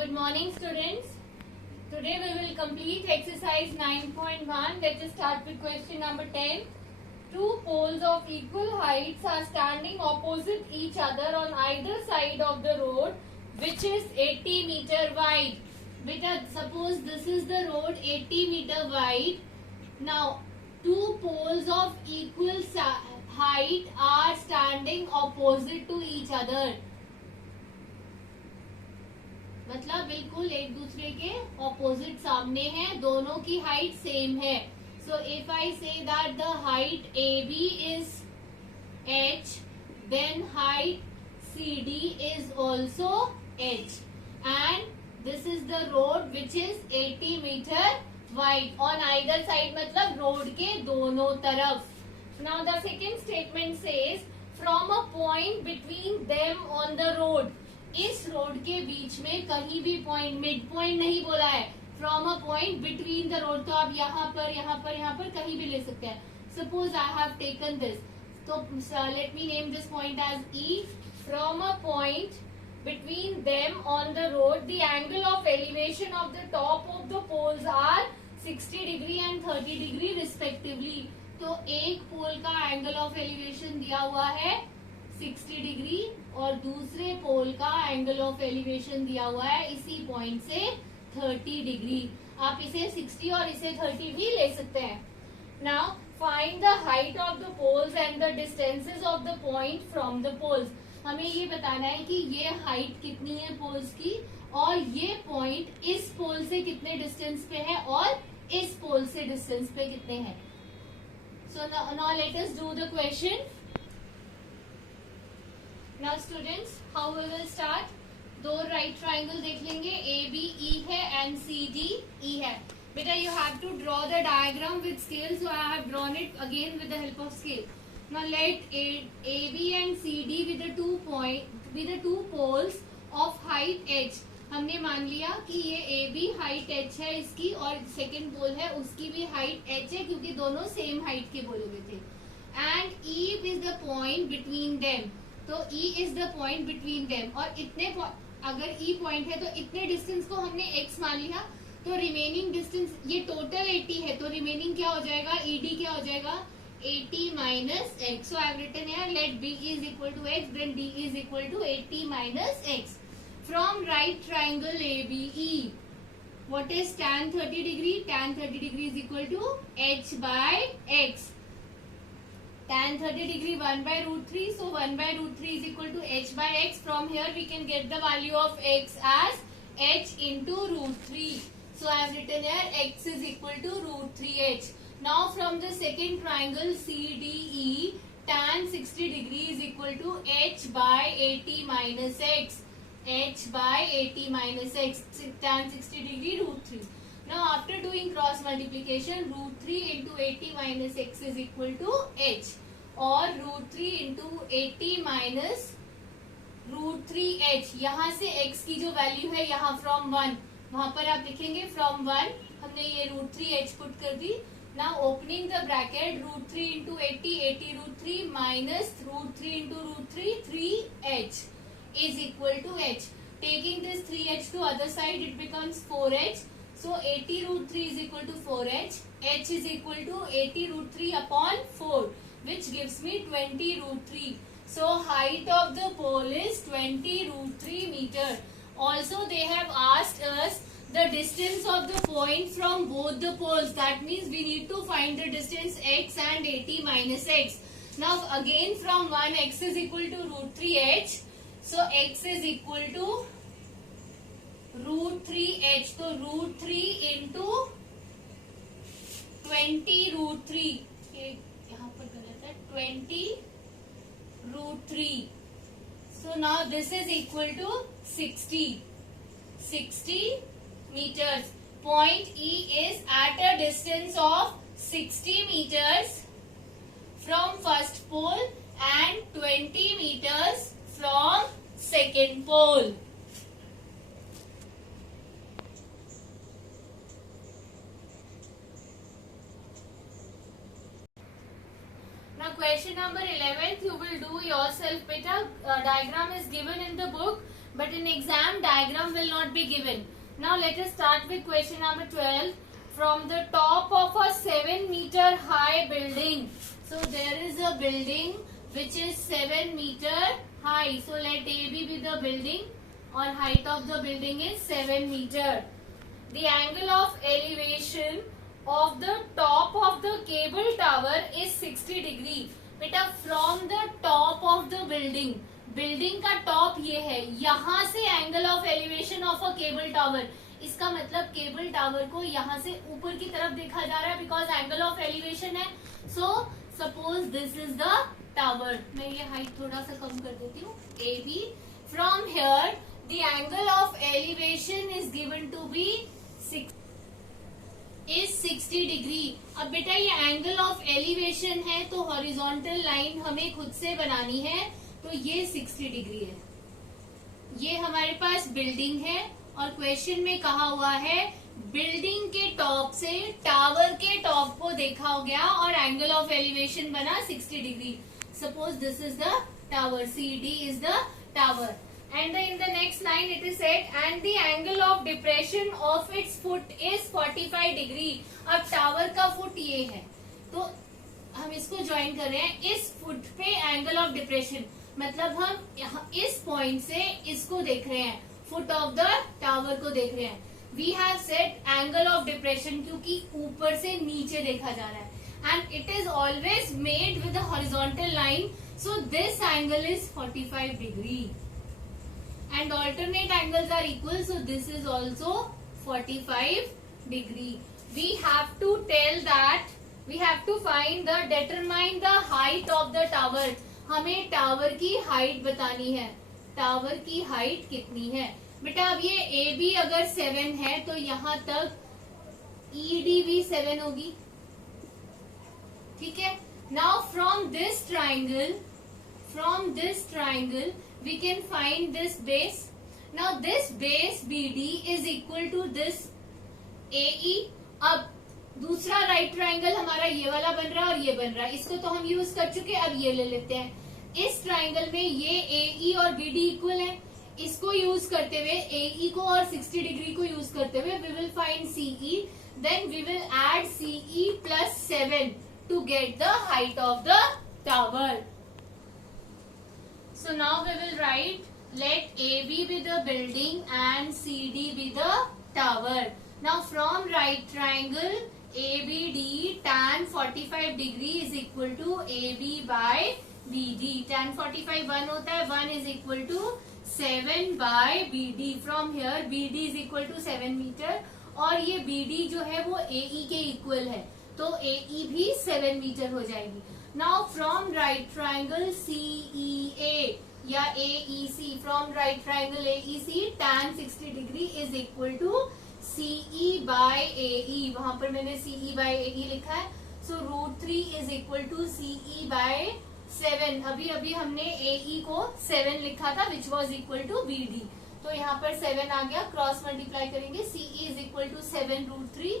Good morning, students. Today we will complete exercise 9.1. Let us start with question number 10. Two poles of equal heights are standing opposite each other on either side of the road, which is 80 meter wide. Beta, suppose this is the road 80 meter wide. Now, two poles of equal height are standing opposite to each other. मतलब बिल्कुल एक दूसरे के opposite सामने हैं, दोनों की height same है. सो if I say that the height A B is h, then height C D is also h, and this is the road which is 80 meter wide on either side, मतलब road के दोनों तरफ. Now the second statement says from a point between them on the road. इस road के बीच में कहीं भी पॉइंट, मिड पॉइंट नहीं बोला है, from a point between the road. तो आप यहाँ पर यहाँ पर यहाँ पर कहीं भी ले सकते हैं. Suppose I have taken this, तो let me name this point as E. From a point between them on the road the angle of elevation of the top of the poles are 60 degree and 30 degree respectively. तो एक पोल का angle of elevation दिया हुआ है 60 degree और दूसरे पोल का angle of elevation दिया हुआ है इसी पॉइंट से 30 डिग्री. आप इसे 60 और इसे 30 भी ले सकते हैं. Now find the height of the poles and the distances of the point from the poles. हमें ये बताना है कि ये हाइट कितनी है पोल्स की और ये पॉइंट इस पोल से कितने डिस्टेंस पे है और इस पोल से डिस्टेंस पे कितने हैं. So now let us do the question. Now students, how we will start? दो राइट ट्राइंगल देख लेंगे, ए बी ई है एंड सी डी ई है. बेटा you have to draw the diagram with scale, so I have drawn it again with the help of scale. Now let A B and C D with the two poles of height h. हमने मान लिया कि ये A B height h है इसकी और second पोल है उसकी भी हाइट h है क्योंकि दोनों सेम हाइट के बोले हुए थे. And E is the point between them. तो E is the point between them और इतने अगर E पॉइंट है तो इतने डिस्टेंस को हमने x मान लिया. तो रिमेनिंग डिस्टेंस ये टोटल 80 है तो रिमेनिंग क्या हो जाएगा, ED क्या हो जाएगा 80 minus x. So I have written here let B is equal to x then D is equal to 80 minus x. From right triangle ABE what is tan 30 degree. tan 30 degree is equal to h by x. Tan 30 degree 1 by root 3. So 1 by root 3 is equal to h by x. From here we can get the value of x as h into root 3. So I have written here x is equal to root 3h. Now from the second triangle CDE, tan 60 degree is equal to h by 80 minus x. h by 80 minus x. Tan 60 degree root 3. Now after doing cross multiplication, root 3 into 80 minus x is equal to h और root 3 into 80 minus root 3h. यहाँ से x की जो value है यहाँ from 1 वहां पर आप लिखेंगे from 1. हमने ये root 3h पुट कर दी. Now opening the bracket root 3 into 80 80 root 3 minus root 3 into root 3 3h is equal to h. Taking this 3h to other side it becomes 4h. So 80 root 3 is equal to 4h. h is equal to 80 root 3 upon 4, which gives me 20 root 3. So height of the pole is 20 root 3 meter. Also they have asked us the distance of the point from both the poles. That means we need to find the distance x and 80 minus x. Now again from 1 x is equal to root 3h. So x is equal to root 3h. तो root 3 into 20 root 3. यहाँ पर गलत है 20 root 3. So now this is equal to 60 meters. Point E is at a distance of 60 meters from first pole and 20 meters from second pole. Question number 11 you will do yourself. Beta diagram is given in the book. but in exam diagram will not be given. Now let us start with question number 12. From the top of a 7-meter high building, so there is a building which is 7 meter high. So let AB be the building, or height of the building is 7 meter. The angle of elevation of the top of the cable tower is 60 degree. बेटा from the top of the building, building का top ये है, यहाँ से angle of elevation of a cable tower, इसका मतलब cable tower को यहाँ से ऊपर की तरफ देखा जा रहा है बिकॉज एंगल ऑफ एलिवेशन है. So suppose this is the tower. मैं ये हाइट थोड़ा सा कम कर देती हूँ. A B from here the angle of elevation is given to be 60 degree. अब बेटा ये एंगल ऑफ एलिवेशन है तो हॉरिजॉन्टल लाइन हमें खुद से बनानी है, तो ये 60 डिग्री है. ये हमारे पास बिल्डिंग है और क्वेश्चन में कहा हुआ है बिल्डिंग के टॉप से टावर के टॉप को देखा हो गया और एंगल ऑफ एलिवेशन बना 60 degree. Suppose this is the tower, CD is the tower. And in the next line it is said and the angle of depression of its foot is 45 degree. अब tower का foot ये है तो हम इसको join कर रहे हैं. इस फुट पे एंगल ऑफ डिप्रेशन मतलब हम यहाँ इस पॉइंट से इसको देख रहे हैं, फुट ऑफ द टावर को देख रहे हैं. We have set angle of depression क्योंकि ऊपर से नीचे देखा जा रहा है and it is always made with horizontal line. So this angle is 45 degree. And alternate angles are equal, so this is also 45 degree. We have to tell that we have to find determine the height of the tower. हमें tower की height बतानी है. Tower की height कितनी है बेटा? अब ये AB अगर 7 है तो यहाँ तक ED भी 7 होगी. ठीक है. Now from this triangle we can find this base. Now this base BD is equal to this AE. अब दूसरा राइट ट्राइंगल हमारा ये वाला बन रहा है और ये बन रहा है, इसको तो हम यूज कर चुके. अब ये ले लेते हैं. इस ट्राइंगल में ये AE और BD इक्वल है. इसको यूज करते हुए AE को और 60 डिग्री को यूज करते हुए we will find CE. Then we will add CE plus 7 to get the height of the tower. So now we will write let AB be the building and CD be the tower. Now from right triangle ABD tan 45 degree is equal to AB by BD. Tan 45 1 होता है, 1 is equal to 7 by BD. From here BD is equal to 7 meter और ये BD जो है वो AE के equal है तो AE भी 7 मीटर हो जाएगी. Now from right triangle CEA या AEC, from right triangle AEC tan 60 degree is equal to CE by AE. वहां पर मैंने CE by AE लिखा है. So √3 is equal to CE by 7. अभी हमने AE को 7 लिखा था which was equal to BD. तो यहाँ पर 7 आ गया, क्रॉस मल्टीप्लाई करेंगे. CE is equal to 7 √3.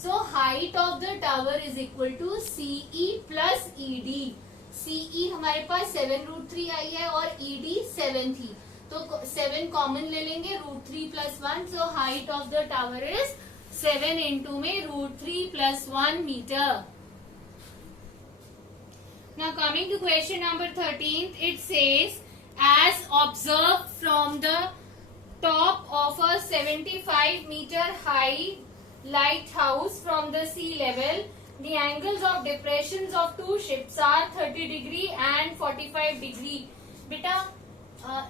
So height of the tower is equal to CE plus ED. CE हमारे पास 7 √3 आई है और ED 7 थी तो 7 कॉमन ले लेंगे. √3 plus 1. So height of the tower is 7 into में √3 plus 1 meter. Now coming to question number 13, it says as observed from the top of a 75 meter high lighthouse from the sea level, the angles of depressions of two ships are 30 degree and 45 degree. बेटा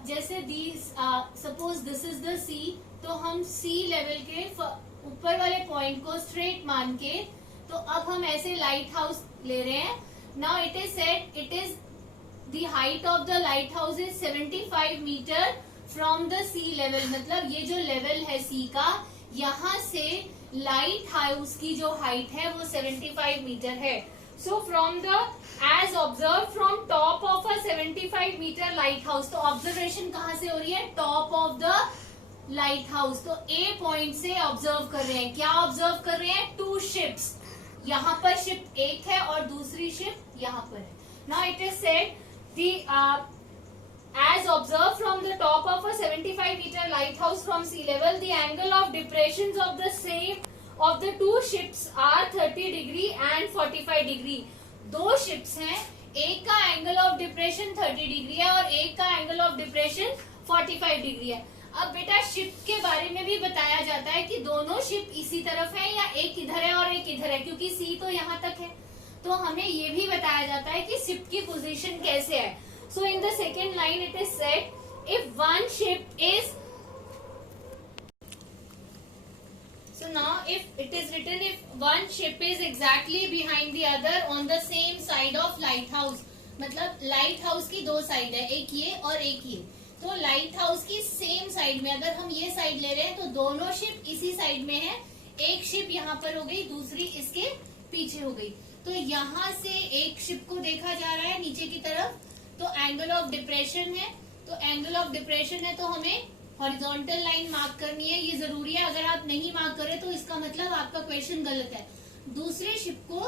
जैसे these suppose this is the sea, तो हम sea level के ऊपर वाले point को straight मान के तो अब हम ऐसे लाइट हाउस ले रहे हैं. Now it is said it is the height of the lighthouse is 75 meter from the sea level. मतलब ये जो लेवल है sea का, यहाँ से लाइट हाउस की जो हाइट है वो 75 मीटर है. So from the edge observe from top of a 75 meter lighthouse, तो ऑब्जर्वेशन कहाँ से हो रही है? Top of the lighthouse. तो ए पॉइंट से ऑब्जर्व कर रहे हैं. क्या ऑब्जर्व कर रहे हैं? 2 शिप्स. यहाँ पर शिप एक है और दूसरी शिप यहाँ पर है. Now it is said the As observed from the top of a 75-meter lighthouse from sea level, the angle of depressions of the same of the two ships are 30 degree and 45 degree. दो ships हैं, एक का angle of depression 30 degree है और एक का angle of depression 45 degree है. अब बेटा शिप के बारे में भी बताया जाता है कि दोनों शिप इसी तरफ है या एक इधर है और एक इधर है, क्योंकि सी तो यहाँ तक है. तो हमें ये भी बताया जाता है कि शिप की पोजीशन कैसे है. So in the second line it is said, if one ship is, so now if it is written, if one ship is exactly behind the other on the same side of lighthouse, मतलब light house की दो side है, एक ये और एक ये. तो लाइट हाउस की सेम साइड में अगर हम ये साइड ले रहे हैं तो दोनों शिप इसी साइड में है. एक शिप यहाँ पर हो गई, दूसरी इसके पीछे हो गई. तो यहाँ से एक शिप को देखा जा रहा है नीचे की तरफ, तो एंगल ऑफ डिप्रेशन है. तो एंगल ऑफ डिप्रेशन है तो हमें हॉरिजॉन्टल लाइन मार्क करनी है, ये जरूरी है. अगर आप नहीं मार्क करें तो इसका मतलब आपका क्वेश्चन गलत है. दूसरे शिप को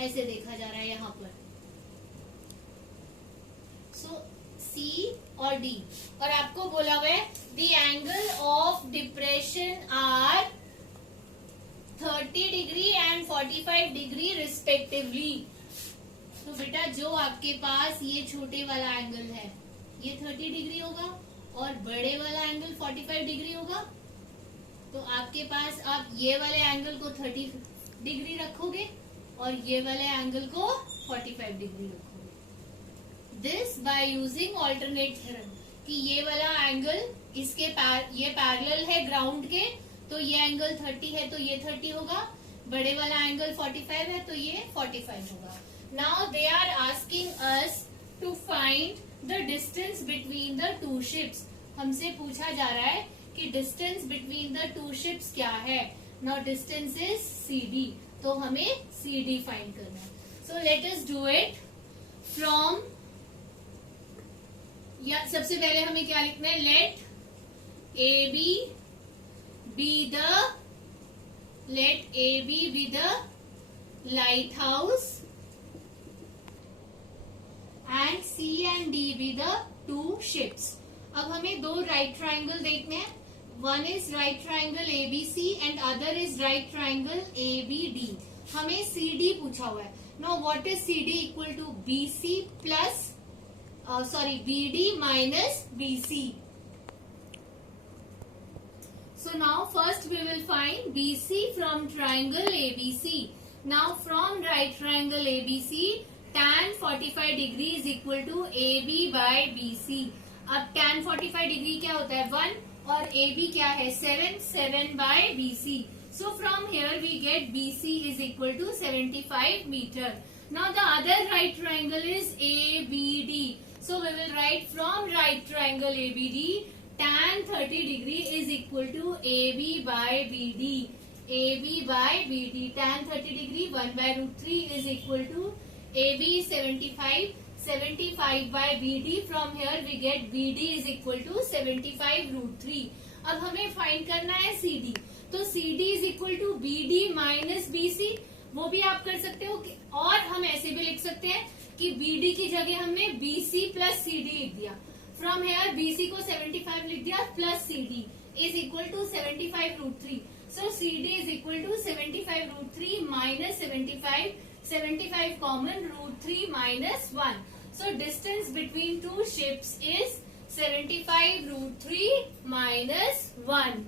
ऐसे देखा जा रहा है यहाँ पर. सो सी और डी, और आपको बोला हुआ है the angle of depression are 30 degree and 45 degree respectively. तो बेटा जो आपके पास ये छोटे वाला एंगल है ये 30 डिग्री होगा और बड़े वाला एंगल 45 डिग्री होगा. तो आपके पास आप ये वाले एंगल को 30 डिग्री रखोगे और ये वाले एंगल को 45 डिग्री रखोगे. This by using alternate theorem, कि ये वाला एंगल इसके ये पैरेलल है ग्राउंड के, तो ये एंगल 30 है तो ये 30 होगा. बड़े वाला एंगल 45 है तो ये 45 होगा. Now they are asking us to find the distance between the two ships. हमसे पूछा जा रहा है कि distance between the two ships क्या है. Now distance is CD, तो हमें CD find करना है. So let us do it from, या सबसे पहले हमें क्या लिखना है, let AB be the lighthouse and C and D be the two ships. अब हमें दो राइट ट्राइंगल देखने हैं. One is right triangle ABC and other is right triangle ABD. हमें CD पूछा हुआ है. Now what is CD? Equal to BC plus BD minus BC. So now first we will find BC from triangle ABC. Now from right triangle ABC, tan 45 degree is equal to AB by BC. अब tan 45 degree क्या होता है 1 और AB क्या है 7 by BC. So from here we get BC is equal to 75 meter. Now the other right triangle is ABD. So we will write from right triangle ABD, tan 30 degree is equal to AB by BD. AB by BD, tan 30 degree 1 by root 3 is equal to AB 75 by BD. From here we get BD is equal to 75 root 3. अब हमें find करना है CD. तो CD is equal to BD minus BC. वो भी आप कर सकते हो और हम ऐसे भी लिख सकते हैं कि BD की जगह हमने BC plus CD लिख दिया. From here BC को 75 लिख दिया plus CD is equal to 75 root 3. So CD is equal to 75 root 3 minus 75 common root 3 minus 1. So distance between two ships is 75 root 3 minus 1.